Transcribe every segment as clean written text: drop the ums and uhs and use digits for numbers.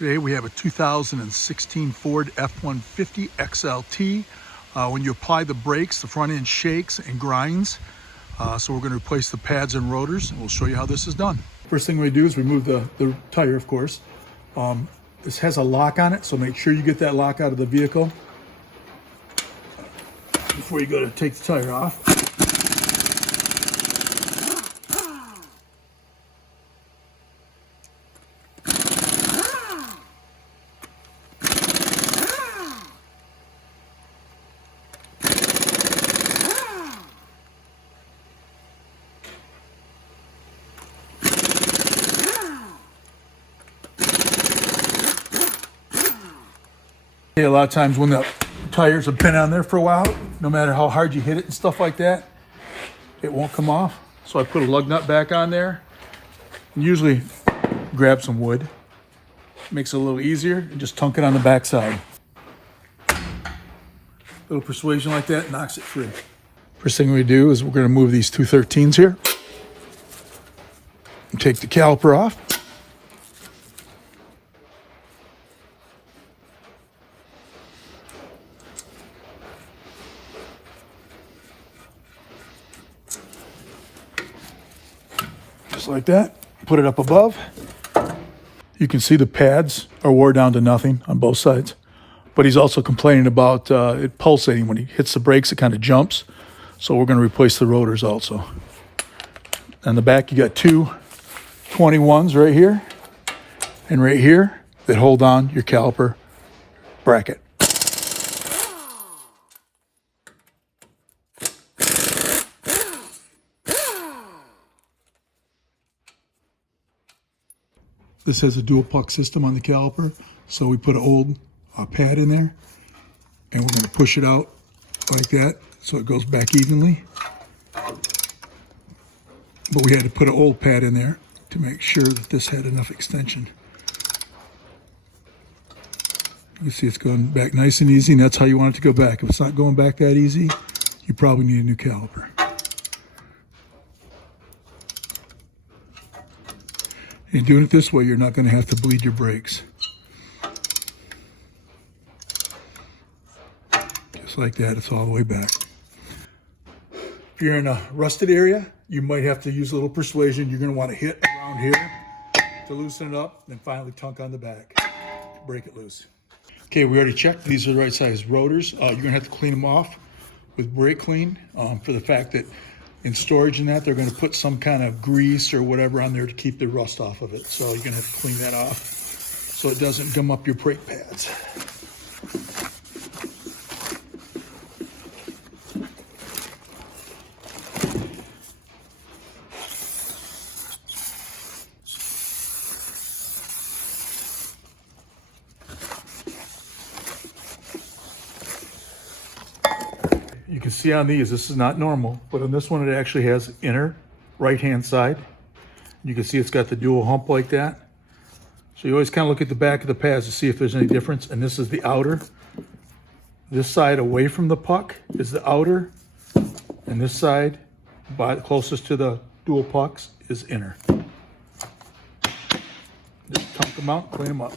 Today we have a 2016 Ford F-150 XLT. When you apply the brakes, the front end shakes and grinds. So we're going to replace the pads and rotors, and we'll show you how this is done. First thing we do is remove the tire, of course. This has a lock on it, so make sure you get that lock out of the vehicle before you go to take the tire off. A lot of times when the tires have been on there for a while, no matter how hard you hit it and stuff like that, it won't come off. So I put a lug nut back on there and usually grab some wood. Makes it a little easier, and just tunk it on the back side. Little persuasion like that knocks it free. First thing we do is we're going to move these 213s here and take the caliper off. Just like that, put it up above. You can see the pads are wore down to nothing on both sides, but he's also complaining about it pulsating. When he hits the brakes, it kind of jumps. So we're going to replace the rotors also. On the back, you got two 21s right here and right here that hold on your caliper bracket. This has a dual puck system on the caliper, so we put an old pad in there, and we're going to push it out like that so it goes back evenly. But we had to put an old pad in there to make sure that this had enough extension. You can see it's going back nice and easy, and that's how you want it to go back. If it's not going back that easy, you probably need a new caliper. And doing it this way, you're not going to have to bleed your brakes. Just like that, it's all the way back. If you're in a rusted area, you might have to use a little persuasion. You're going to want to hit around here to loosen it up, then finally tunk on the back to break it loose. Okay, we already checked. These are the right size rotors. You're going to have to clean them off with brake clean for the fact that in storage and that, they're going to put some kind of grease or whatever on there to keep the rust off of it. So you're going to have to clean that off so it doesn't gum up your brake pads. You can see on these, this is not normal, but on this one it actually has inner right-hand side. You can see it's got the dual hump like that. So you always kind of look at the back of the pads to see if there's any difference. And this is the outer. This side away from the puck is the outer, and this side, closest to the dual pucks, is inner. Just tunk them out, clean them up.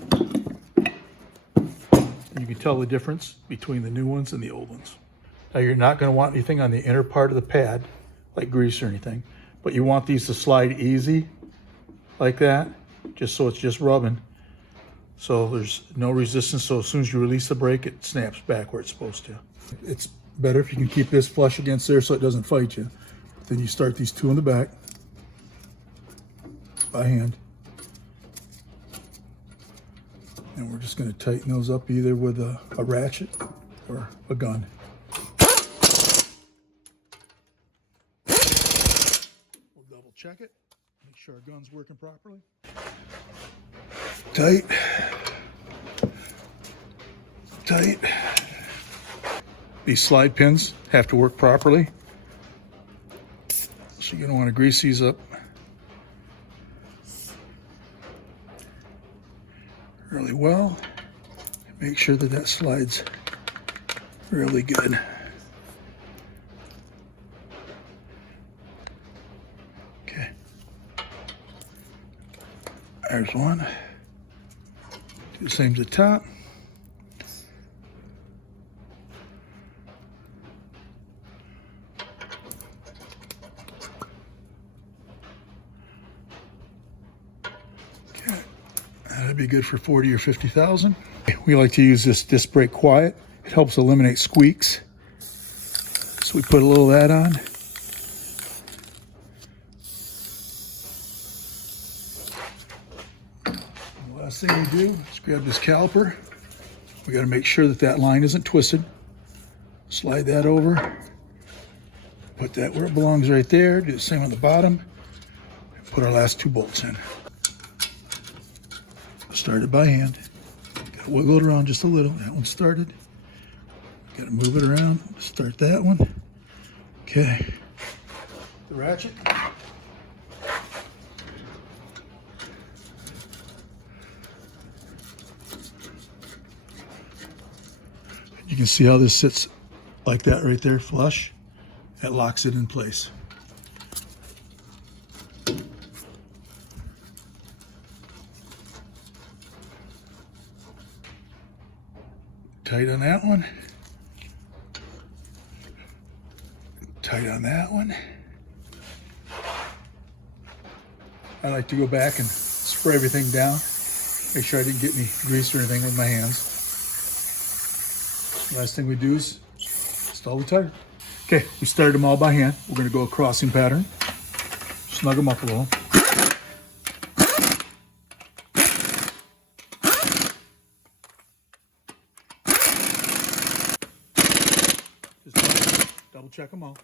And you can tell the difference between the new ones and the old ones. Now you're not going to want anything on the inner part of the pad, like grease or anything, but you want these to slide easy, like that, just so it's just rubbing. So there's no resistance, so as soon as you release the brake, it snaps back where it's supposed to. It's better if you can keep this flush against there so it doesn't fight you. Then you start these two in the back by hand. And we're just going to tighten those up either with a ratchet or a gun. Check it, make sure our gun's working properly. Tight, tight. These slide pins have to work properly, so you're going to want to grease these up really well. Make sure that that slides really good. There's one. Do the same to the top. Okay, that'd be good for 40 or 50,000. We like to use this disc brake quiet. It helps eliminate squeaks. So we put a little of that on. The last thing we do is grab this caliper. We got to make sure that that line isn't twisted. Slide that over. Put that where it belongs right there. Do the same on the bottom. Put our last 2 bolts in. Start it by hand. Got to wiggle it around just a little. That one started. Got to move it around. Start that one. Okay. The ratchet. You can see how this sits like that right there, flush. That locks it in place. Tight on that one. Tight on that one. I like to go back and spray everything down. Make sure I didn't get any grease or anything with my hands. Last thing we do is install the tire. Okay, we started them all by hand. We're going to go a crossing pattern. Snug them up a little. Just double check them all.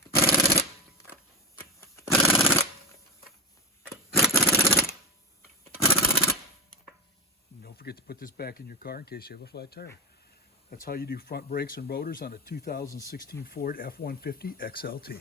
And don't forget to put this back in your car in case you have a flat tire. That's how you do front brakes and rotors on a 2016 Ford F-150 XLT.